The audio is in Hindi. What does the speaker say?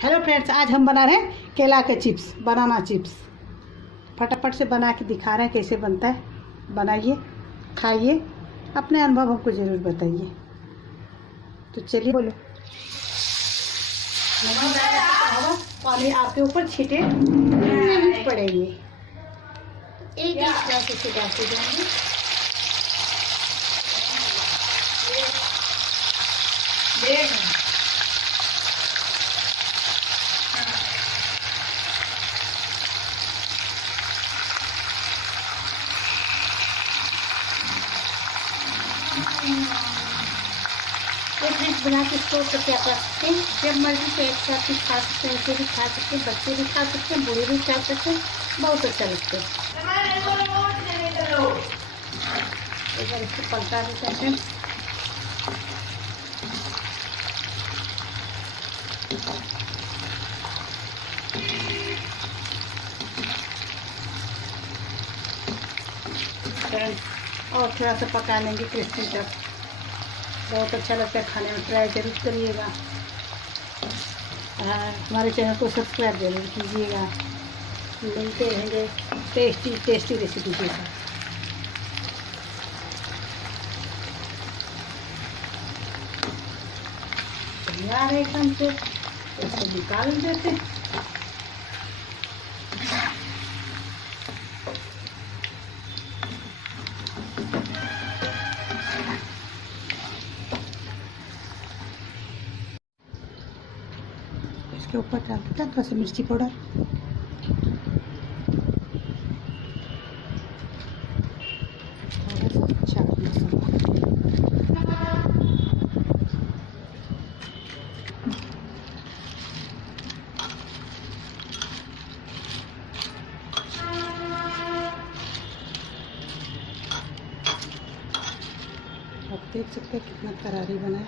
हेलो फ्रेंड्स, आज हम बना रहे हैं केला के चिप्स, बनाना चिप्स। फटाफट से बना के दिखा रहे हैं कैसे बनता है। बनाइए, खाइए, अपने अनुभव हमको ज़रूर बताइए। तो चलिए बोलो। पानी आपके ऊपर छींटे नहीं पड़ेंगे। एक गिलास इसे डालते जाएंगे। एक डिश बना के स्टोर करके आप रख सकते हैं। जब मर्जी तो एक साथ भी खा सकते हैं, ऐसे भी खा सकते हैं, बच्चे भी खा सकते हैं, बूढ़े भी खा सकते हैं। बहुत अच्छा लगता है। एक बार इसको पलटा देते हैं। और थोड़ा सा पका लेंगे क्रिस्पी तक। बहुत अच्छा लगता है खाने में, ट्राई जरूर करिएगा। हमारे चैनल को सब्सक्राइब जरूर कीजिएगा। मिलते रहेंगे टेस्टी टेस्टी रेसिपी के साथ। तैयार है एकदम से, इसको निकाल देते। इसके ऊपर डाल देते हैं थोड़ा सा मिर्ची पाउडर, थोड़ा सा चाट मसाला, आप देख सकते हैं कितना करारी बना है।